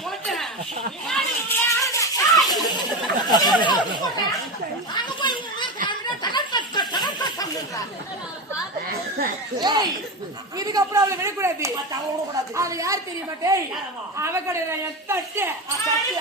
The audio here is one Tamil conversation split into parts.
போட்டேன். இதுக்கப்புறம் அவளை விடக்கூடாது தவ விடக்கூடாது. அவ யார் தெரியுமா? டேய் அவ கடையில என் தட்டு. சத்திய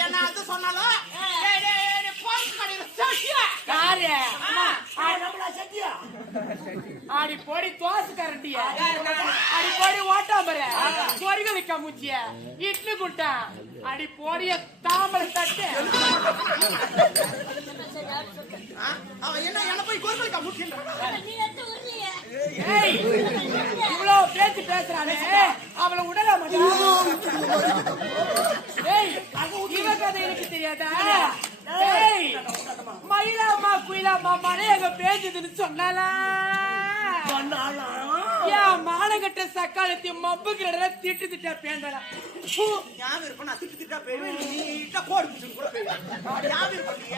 என்ன அது சொன்னாலும் ஆடி போடி தோசு கரண்டிய அடி போடி ஓட்டாம்பர சொரிக வைக்க முச்சிய இட்லி குட்டா அடி போடிய தாமரை தட்டு. என்ன போய் கோர்க்கா முட்டின்றான் நீ இவ்வளவு பேச்சு பேசுறானே. அவளை உடல ஏய் இவ எனக்கு தெரியாதா? மயிலாமா குயிலாமா மழை எங்க பேசுதுன்னு சொன்னாலா மானகட்ட சக்காலத்தி மப்புக்கிற திட்டு திட்டா பேண்டலாம் ஞாபகம் இருக்கும் நான் திட்டு திட்டா போயிடுவேன் நீட்டா கோடு பிடிச்சு கூட போயிடுவேன் ஞாபகம் இருக்கும் நீ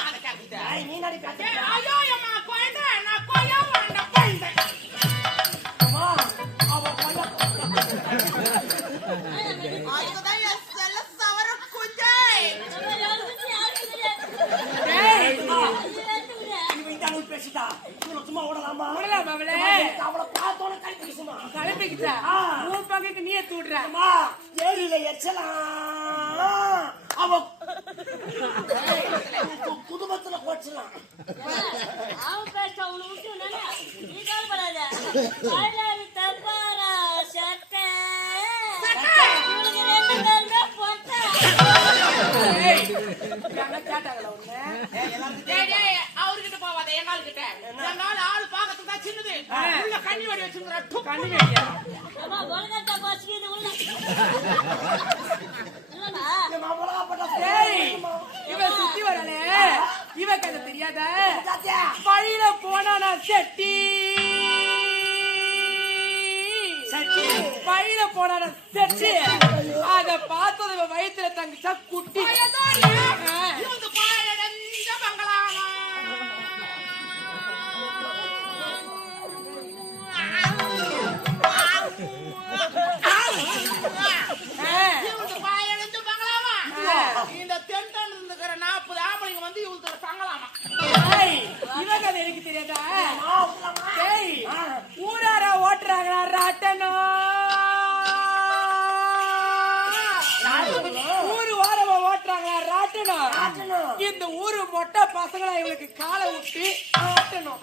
அதை கேட்டுட்டேன் ஏய், நீ நடி பேச ஐயோ அம்மா குழந்தை நான் கொய்யா வாண்ட குழந்தை. அம்மா அவ பேசிட்டா? சும்மா விடலாமா? விடலாம் அவளே? அவளை பார்த்தோன்னு கை பிடிச்சுமா கிளம்பிக்கிட்டா ஆ. உன் பக்கத்து நீயே தூடுற? அம்மா ஏரியில எச்சலாம் அவ குடும்பத்துல கோச்சலாம் அவன் பேச அவனை விட்டு. நீ கவலைப்படாத. கேட்டாங்களா டேய், அவர்கிட்ட போவாத எங்க ஆளு ஆளு தான் சின்னது உள்ள கண்ணி வடி வச்சுங்கிற கண்ணு வைக்க அம்மா, கொழுக்கட்டை பசிக்குது உள்ள. இல்லம்மா, நான் உலகப்பட்ட ஏய் இவ சுத்தி வரலே. இவ கதை தெரியாத. வழியில போனானா செட்டி. வழியில போனானா செட்டி அத பார்த்தது வயித்துல தங்கிச்சா குட்டி. பசங்களா இவளுக்கு காலை விட்டு ஆட்டணும்.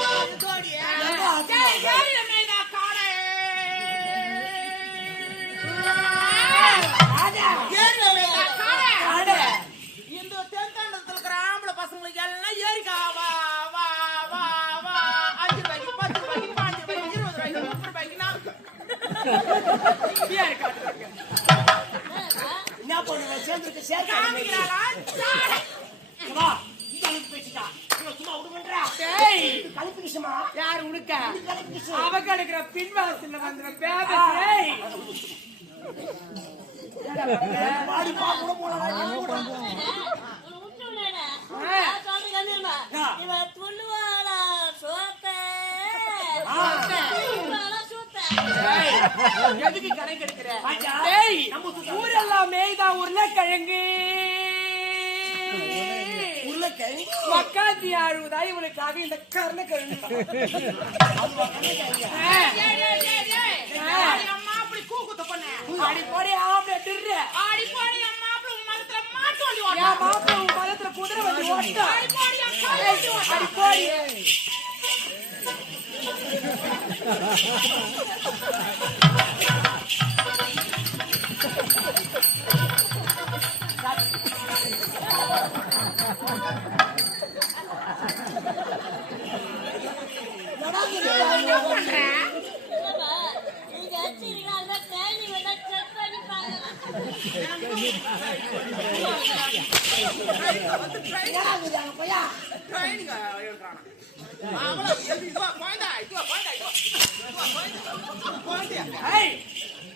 இந்த தென்தண்டத்துல இருக்கிற ஆம்பளை பசங்களுக்கு எல்லாம் ஏரிக்கா வா. வா வா வா அஞ்சு ரூபாய்க்கு பத்து ரூபாய்க்கு பாஞ்சு ரூபாய்க்கு இருபது ரூபாய்க்கு முப்பது ரூபாய்க்கு இருக்காது என்ன பண்ணுவேன் சேர்ந்துட்டு சேர்க்க கண்டிப்பா. இவன் துள்ளுவாளா சோத்தை. துள்ளுவாளா சோத்தை. எதுக்கு கணக்கு எடுக்கிற? பாத்தியா? டேய் நம்ம சுத்தம். ஊரெல்லாம் மேய்தா உருளைக்கிழங்கு. உக்காத்தி ஆழுவதா இவனுக்காக இந்த கர்ண கருணை ஆடி அம்மா அப்படி கூக்குத்த பண்ண அடி போடி ஆம்பளை திரு ஆடி போடி அம்மா அப்படி உன் மரத்துல மாட்டு வண்டி ஓட்ட என் மாப்பிள்ள உன் மதத்துல குதிரை வந்து ஓட்டா ஆடி போடி அம்மா வண்டி ஓட்ட அடி போடி இல்லம்மா,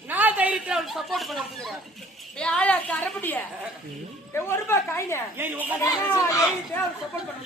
நான் தைரியத்துல அவனுக்கு சப்போர்ட் பண்ண வந்துக்கிறேன் ஆயா கரப்படிய ஒரு ரூபாய் காயின சப்போர்ட் பண்ண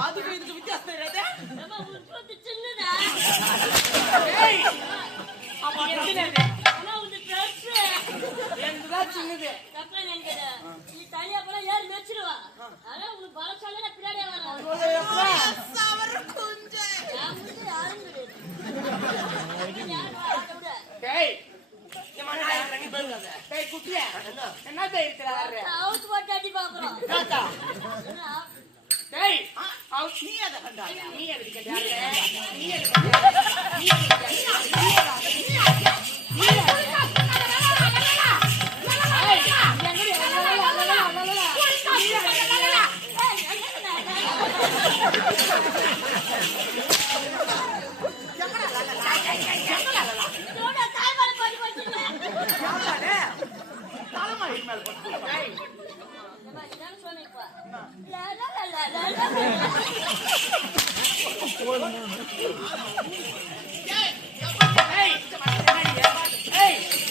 அதுக்கு இதுக்கு வித்தியாசம் தெரியாது? அப்ப பெருசு. எனக்குதான் சின்னது. நீ தனியா போனா ஏறி மெச்சிடுவா. அதான் உனக்கு பலசாலி பின்னாடியே வரேன். சவர குஞ்சு. நான் வந்து யாரும் கிடையாது. என்ன தைரியத்துல ஆடுற அவுத்து போட்டு அடி பாக்குறோம் டேய் அவ நீ அதை கண்டாயா நீ எதுக்கு கட்டாடுற நீ எதுக்கு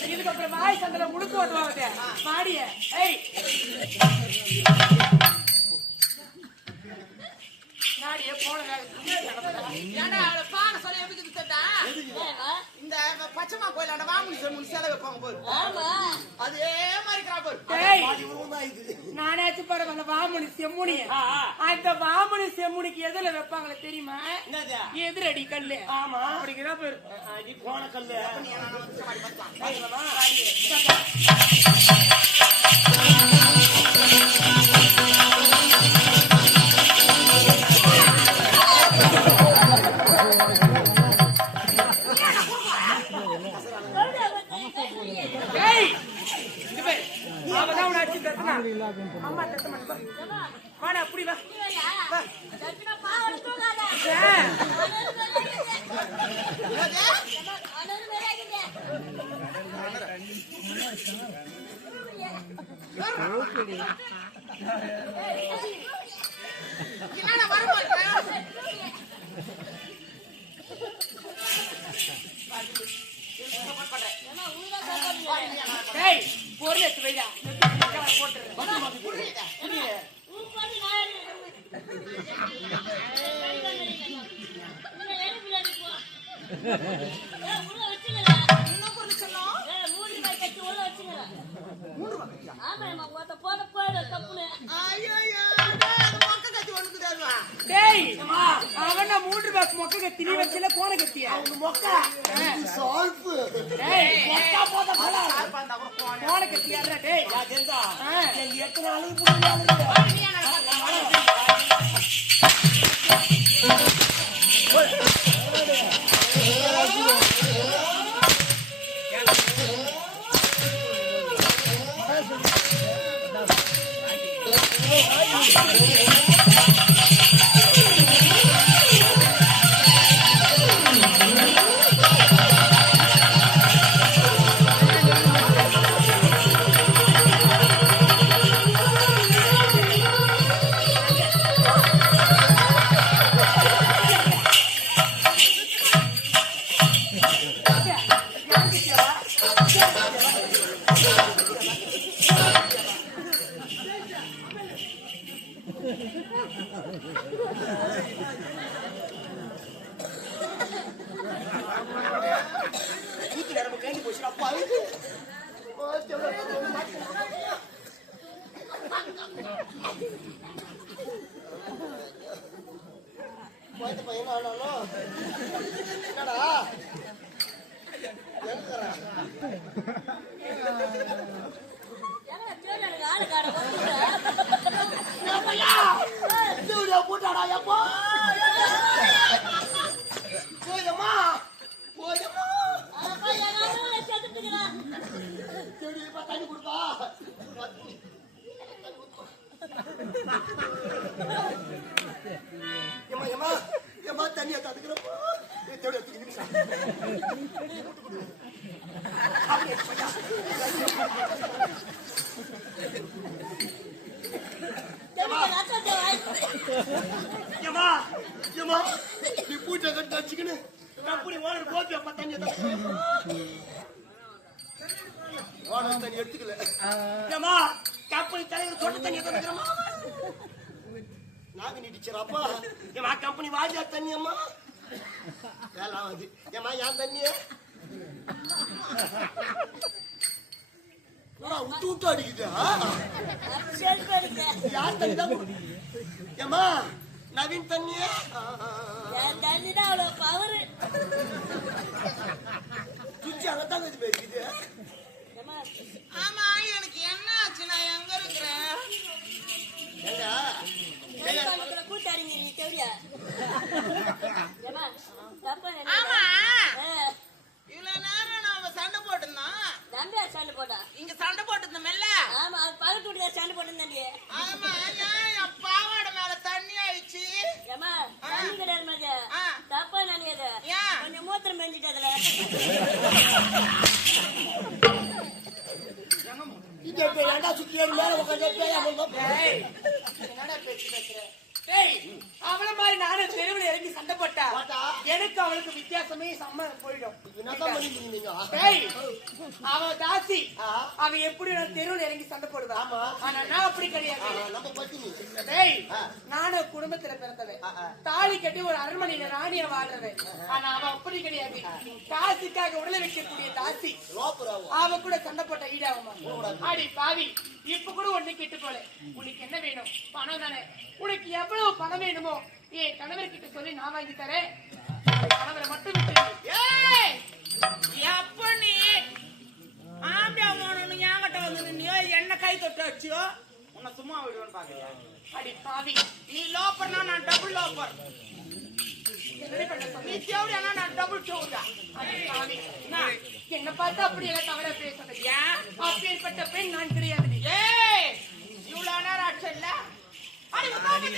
இதுக்கப்புறம் வாய் சந்தில முடுக்கு ஓட்டுவாங்க மாடிய ஏய் நாடிய போன ஏன்டா அவளை பானை சொல்லி எப்படி தெரியுதா? ஏம்மா? இந்த பச்சைமா கோயில் அந்த வாமுனி சொல்லி சேலை வைப்பாங்க ஆமா. அதே மாதிரி தான் இது நானாச்சும் பரவாயில்ல வாமுனி செம்முனி அந்த வாமுனி செம்முனிக்கு எதுல வைப்பாங்களே தெரியுமா? என்னது? எதிரடி கல்லு. ஆமா. அப்படிங்கிறா பேரு. அடி கோண கல்லு. நீ அவதான் உன அடிச்சு தத்துனா அம்மா தத்த மட்டும் வாடா அப்படி வா. Thank you. பொருள் போட போயிடு, தப்புன்னு. ஐயோ டேய் அவன் மூன்று பாக்ஸ் மொக்க கத்தி நீ வச்சுல போன கத்தியா மொக்க. சால்பு டேய் மொக்கா போத போல போனேன் போன கத்தியாடுறா டேய். ஆ. என் எத்தனை அழுகு புடுங்க வீட்டுல குழந்தை பையன் ஆனாலும் என்னடா? ஏங்க, தேடி எனக்கு ஆளு காணோம், வந்துடுறா. வீடியோ போட்டாடா எப்பா போயம்மா போயம்மா அப்பா, எங்க அண்ணன் செத்துட்டுக்கிறான். சரி இப்ப தண்ணி கொடுப்பா ஏமா ஏமா ஏமா தண்ணியை தேடி எடுத்துக்க நிமிஷம் ஏமா ஏமா நீ பூச்சை கட்டி வச்சுக்கின்னு கம்பெனி ஓனர் கோபி அப்பா தண்ணி வாடகை தண்ணி எடுத்துக்கல ஏமா கம்பெனி தலைவர் சொன்ன தண்ணி தந்துக்கிறோமா நாங்க நீடிச்சிடப்பா ஏமா கம்பெனி வாஜா தண்ணி அம்மா ஆகுது ஏமா ஏன் தண்ணிய விட்டு விட்டு அடிக்குது. யார் தண்ணி தான் ஏமா நவீன் தண்ணிய என் தண்ணி தான் அவ்வளவு power. சுச்சி அங்கத்தான் இது ஏம்மா, ஆமா எனக்கு என்ன ஆச்சு நான் எங்க இருக்கிறேன் ஏங்க வெளிப்பாண்டத்துல கூத்தாடிங்க நீ தெரியா? ஏம்மா, தப்பா நினைக்காத. ஆமா ஆ, இவ்வளவு நேரம் நாம சண்டை போட்டிருந்தோம் நம்பியா சண்டை போட்டா இங்க சண்டை போட்டிருந்தோம்ல ஆமா அது பக்கத்து வீட்டுல சண்டை போட்டுருந்தாண்டி ஆமா ஏன் என் பாவாடை மேல தண்ணி ஆயிடுச்சு ஏமா தண்ணி கிடையாது மாதிரி ஆ. தப்பா நினைக்காத ஏன்? கொஞ்சம் மூத்திரம் பெஞ்சிட்டு அதுல இது இப்ப ரெண்டா சுத்தி ஏறி மேல உட்காந்து பேயா டேய் என்னடா பேச்சு பேசுற டேய் அவள மாதிரி நானும் தெருவில் இறங்கி சண்டை போட்டா? எனக்கு அவளுக்கு வித்தியாசமே செம்ம போயிடும். அவ தாசி. அவ எப்படி நான் தெருவில் இறங்கி சண்டை போடுவா. ஆனா நான் அப்படி கிடையாது. நானும் குடும்பத்துல பிறந்தவன். தாலி கட்டி ஒரு அரண்மனையில ராணிய வாழ்றவன் ஆனா அவ அப்படி கிடையாது. காசுக்காக உடலை வைக்கக்கூடிய தாசி. அவ. கூட சண்டை போட்ட ஈடாகுமா? அடி பாவி இப்ப கூட ஒண்ணு கெட்டு போல உனக்கு என்ன வேணும்? பணம் தானே. உனக்கு எவ்வளவு பணம் வேணுமோ என் கணவர் கிட்ட சொல்லி நான் வாங்கி தரேன். கணவரை மட்டும் விட்டு ஏய்! எப்ப நீ ஆம்பியா போனு என்கிட்ட வந்து நின்னியோ என்ன கை தொட்டு வச்சியோ? உன்னை சும்மா விடுவேன்னு பாக்குறியா அடி பாவி. நீ லோப்பர்னா நான் டபுள் லோப்பர் என்னடி நீ சொல்லி நான் டபுள் செவடா அடி பாவி. என்ன பார்த்து அப்படி எல்லாம் தவற பேசுறது ஏன்? அப்பேற்பட்ட பெண் நான் கிடையாது நீ ஏய்! இவ்வளவு நேரம் ஆச்சு இல்ல? அடி உட்காந்து